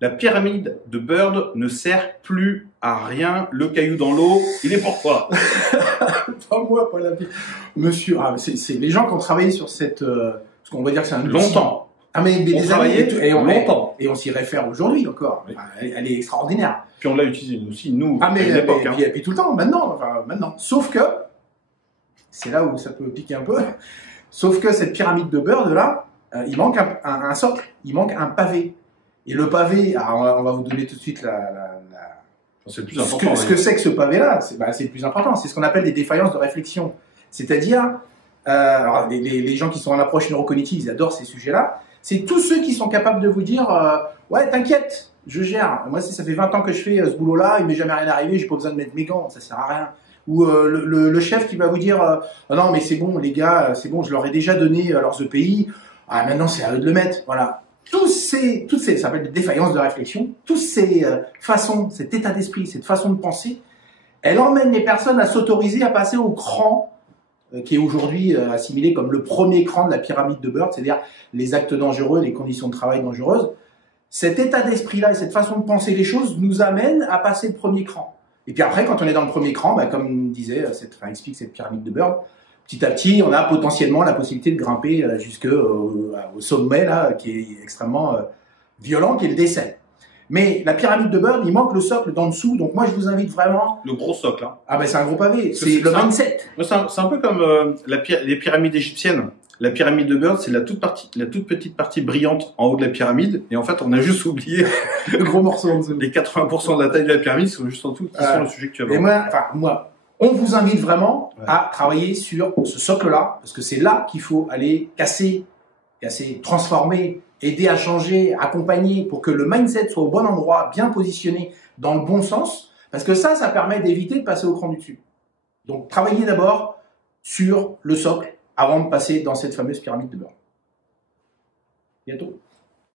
La pyramide de Bird ne sert plus à rien. Le caillou dans l'eau, il est pour toi. Pas moi, pas la pyramide. Monsieur, c'est les gens qui ont travaillé sur cette... parce qu'on va dire que c'est un... Longtemps. Ah mais des années longtemps. Et on s'y réfère aujourd'hui encore. Oui. Elle est extraordinaire. Puis on l'a utilisé aussi, nous, Ah mais, à l'époque. et puis tout le temps, maintenant. Sauf que, c'est là où ça peut piquer un peu, sauf que cette pyramide de Bird là, il manque un socle, il manque un pavé. Et le pavé, alors on va vous donner tout de suite C'est le plus important. ce que c'est que ce pavé-là, c'est le plus important. C'est ce qu'on appelle des défaillances de réflexion. C'est-à-dire, alors les gens qui sont en approche neurocognitive, ils adorent ces sujets-là. C'est tous ceux qui sont capables de vous dire ouais, t'inquiète, je gère. Moi, ça fait 20 ans que je fais ce boulot-là, il m'est jamais rien arrivé, j'ai pas besoin de mettre mes gants, ça sert à rien. Ou le chef qui va vous dire oh non, mais c'est bon, les gars, c'est bon, je leur ai déjà donné leurs EPI, maintenant c'est à eux de le mettre. Voilà. Toutes ces, ça s'appelle des défaillances de réflexion, toutes ces façons, cet état d'esprit, cette façon de penser, elle emmène les personnes à s'autoriser à passer au cran qui est aujourd'hui assimilé comme le premier cran de la pyramide de Bird, c'est-à-dire les actes dangereux, les conditions de travail dangereuses. Cet état d'esprit-là et cette façon de penser les choses nous amène à passer le premier cran. Et puis après, quand on est dans le premier cran, comme disait, explique cette pyramide de Bird, petit à petit, on a potentiellement la possibilité de grimper jusqu'au sommet, là, qui est extrêmement violent, qui est le décès. Mais la pyramide de Bird, il manque le socle d'en dessous, donc moi je vous invite vraiment... Le gros socle. Hein. Ah ben c'est un gros pavé, c'est le mindset. C'est un peu comme les pyramides égyptiennes. La pyramide de Bird, c'est la toute petite partie brillante en haut de la pyramide, et en fait on a juste oublié le gros morceau en dessous. Les 80% de la taille de la pyramide sont juste en dessous, qui sont le sujet que tu as. Et moi, on vous invite vraiment à travailler sur ce socle-là, parce que c'est là qu'il faut aller casser, transformer, aider à changer, accompagner pour que le mindset soit au bon endroit, bien positionné, dans le bon sens, parce que ça permet d'éviter de passer au cran du dessus. Donc, travaillez d'abord sur le socle avant de passer dans cette fameuse pyramide de Bird. Bientôt.